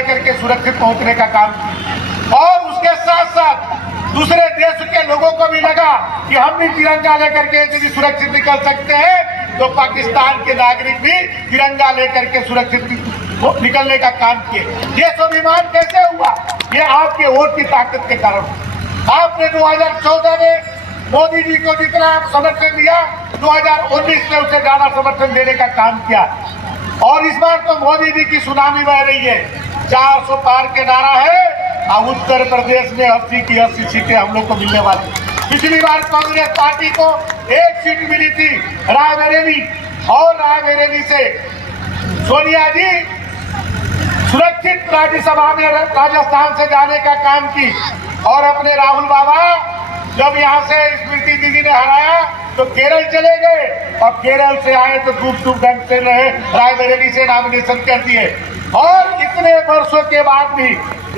लेकर के सुरक्षित पहुंचने का काम किया। और उसके साथ साथ दूसरे देश के लोगों को भी लगा कि हम भी तिरंगा लेकर के यदि सुरक्षित निकल सकते हैं तो पाकिस्तान के नागरिक भी तिरंगा लेकर के सुरक्षित निकलने का काम किए। ये स्वाभिमान कैसे हुआ? ये आपके वोट की ताकत के कारण। आपने 2014 में मोदी जी को जितना समर्थन दिया, 2019 में उसे ज्यादा समर्थन देने का काम किया। और इस बार तो मोदी जी की सुनामी बह रही है, 400 पार के नारा है। और उत्तर प्रदेश में 80 की 80 सीटें हम लोग को मिलने वाली। पिछली बार कांग्रेस पार्टी को 1 सीट मिली थी रायबरेली, और रायबरेली से सोनिया जी सुरक्षित राज्यसभा में राजस्थान से जाने का काम की। और अपने राहुल बाबा जब यहाँ से स्मृति दीदी ने हराया तो केरल चले गए, और केरल से आए तो गुपचुप ढंग से रायबरेली से नॉमिनेशन कर दिए। और इतने वर्षों के बाद भी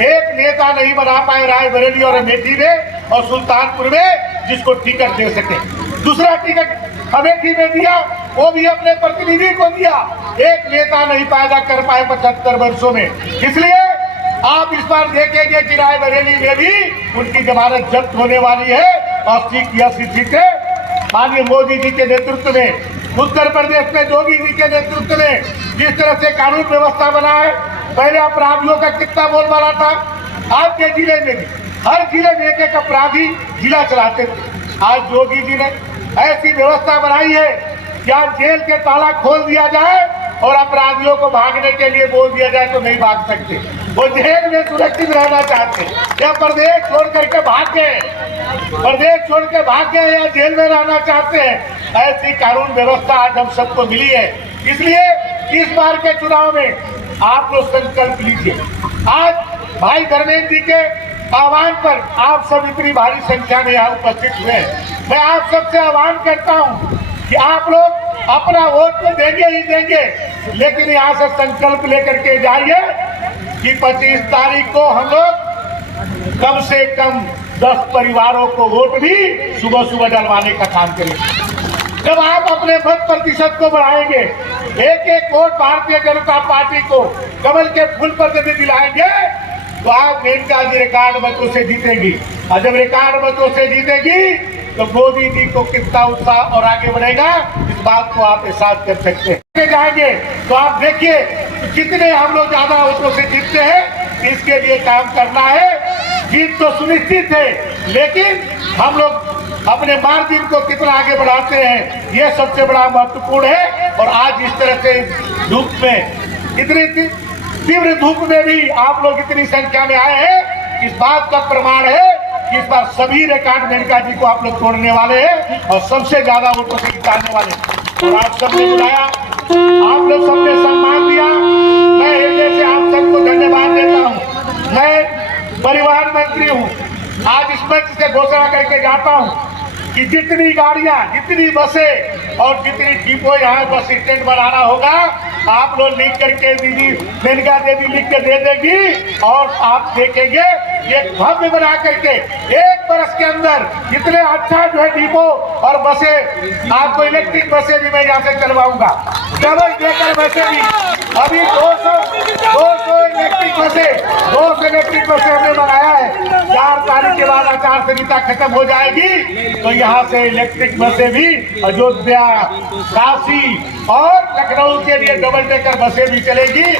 एक नेता नहीं बना पाए रायबरेली और अमेठी में और सुल्तानपुर में जिसको टिकट दे सके। दूसरा टिकट अमेठी में दिया, वो भी अपने प्रतिनिधि को दिया। एक नेता नहीं पैदा कर पाए 75 वर्षों में। इसलिए आप इस बार देखेंगे कि रायबरेली में भी उनकी जमानत जब्त होने वाली है। 80 की 80 सीटें माननीय मोदी जी के नेतृत्व में, उत्तर प्रदेश में योगी जी के नेतृत्व में जिस तरह से कानून व्यवस्था बना है, पहले अपराधियों का कितना बोलबाला था। आपके जिले में भी हर जिले में एक अपराधी जिला चलाते थे। आज योगी जी ने ऐसी व्यवस्था बनाई है कि आज जेल के ताला खोल दिया जाए और अपराधियों को भागने के लिए बोल दिया जाए तो नहीं भाग सकते। वो जेल में सुरक्षित रहना चाहते, या प्रदेश छोड़ करके भाग गए, प्रदेश छोड़ के भाग गए या जेल में रहना चाहते हैं। ऐसी कानून व्यवस्था आज हम सबको मिली है। इसलिए इस बार के चुनाव में आप लोग संकल्प लीजिए। आज भाई धर्मेंद्र जी के आह्वान पर आप सब इतनी भारी संख्या में यहाँ उपस्थित हुए। मैं आप सबसे आह्वान करता हूँ कि आप लोग अपना वोट तो देंगे ही देंगे, लेकिन यहाँ से संकल्प लेकर के जाइए कि 25 तारीख को हम लोग कम से कम 10 परिवारों को वोट भी सुबह सुबह डलवाने का काम करेंगे। जब आप अपने मत प्रतिशत को बढ़ाएंगे, एक एक वोट भारतीय जनता पार्टी को कमल के फूल पर यदि दिलाएंगे तो आप मेनका जी रिकॉर्ड मतों से जीतेगी। और जब रिकॉर्ड मतों से जीतेगी तो मोदी जी को कितना उत्साह और आगे बढ़ेगा, इस बात को आप एहसास कर सकते हैं। जाएंगे तो आप देखिए कितने हम लोग ज्यादा वोटों से जीतते हैं। इसके लिए काम करना है। जीत तो सुनिश्चित है, लेकिन हम लोग अपने मार्जिन को कितना आगे बढ़ाते हैं, ये सबसे बड़ा महत्वपूर्ण है। और आज इस तरह से धूप में, इतनी तीव्र धूप में भी आप लोग इतनी संख्या में आए हैं, इस बात का प्रमाण है कि इस बार सभी रिकॉर्ड मेनका जी को आप लोग तोड़ने वाले हैं और सबसे ज्यादा वोटों से जिताने वाले। और आप सबने बुलाया, आप लोग सबने सम्मान दिया, मैं हृदय से आप सबको धन्यवाद देता हूँ। मैं परिवहन मंत्री हूँ, आज इस मंच से घोषणा करके जाता हूँ कि जितनी गाड़ियां, जितनी बसें और जितनी डिपो यहाँ बस स्टैंड बनाना होगा, आप लोग लिख करके दीदी मेनका देवी लिख के दे देगी। और आप देखेंगे ये भव्य बना करके 1 बरस के अंदर इतने अच्छा जो है डिपो और बसें, आपको इलेक्ट्रिक बसें भी मैं यहाँ से चलवाऊंगा, डबल डेकर बसें भी। अभी 200 इलेक्ट्रिक बसें हमने बनाया है। 4 तारीख के बाद आचार संहिता खत्म हो जाएगी तो यहाँ से इलेक्ट्रिक बसें भी अयोध्या, काशी और लखनऊ के लिए डबल डेकर बसें भी चलेगी।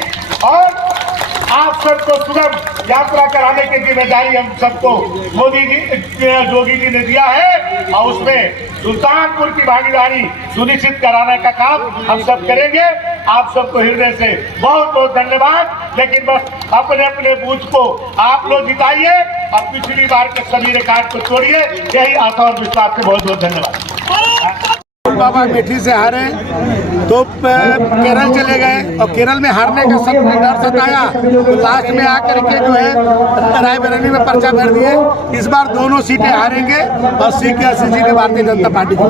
और आप सबको सुगम यात्रा कराने की जिम्मेदारी हम सबको मोदी जी, योगी जी ने दिया है, और उसमें सुल्तानपुर की भागीदारी सुनिश्चित कराने का काम हम सब करेंगे। आप सबको हृदय से बहुत बहुत धन्यवाद। लेकिन बस अपने अपने बूथ को आप लोग जिताइए और पिछली बार के सभी रिकॉर्ड को तोड़िए। यही आशा और विश्वास से बहुत बहुत धन्यवाद। बाबा अमेठी से हारे तो केरल चले गए, और केरल में हारने का सब डर सताया तो लास्ट में आकर के जो है रायबरेली में पर्चा भर दिए। इस बार दोनों सीटें हारेंगे, 80 की 80 सीटें भारतीय जनता पार्टी की।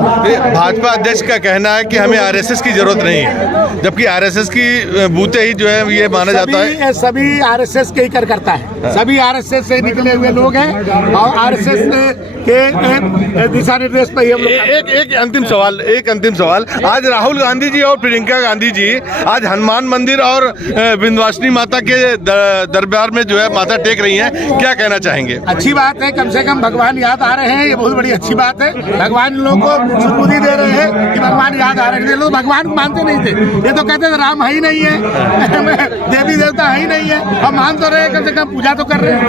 भाजपा अध्यक्ष का कहना है कि हमें आरएसएस की जरूरत नहीं है, जबकि आरएसएस की बूते ही जो है ये माना जाता है। सभी आरएसएस के ही करता है, सभी आरएसएस से निकले हुए लोग हैं और आरएसएस के दिशा निर्देश पर हम लोग। एक अंतिम सवाल, एक अंतिम सवाल, आज राहुल गांधी जी और प्रियंका गांधी जी आज हनुमान मंदिर और विंध्यवासिनी माता के दरबार में जो है माथा टेक रही हैं, क्या कहना चाहेंगे? अच्छी बात है, कम से कम भगवान याद आ रहे हैं, ये बहुत बड़ी अच्छी बात है। भगवान लोगों को सुबुद्धि दे रहे हैं कि भगवान याद आ रहे हैं। लोग भगवान को मानते नहीं थे, ये तो कहते थे राम है ही नहीं है, देवी देवता है ही नहीं है, हम मान तो रहे, कम से कम पूजा तो कर रहे हैं।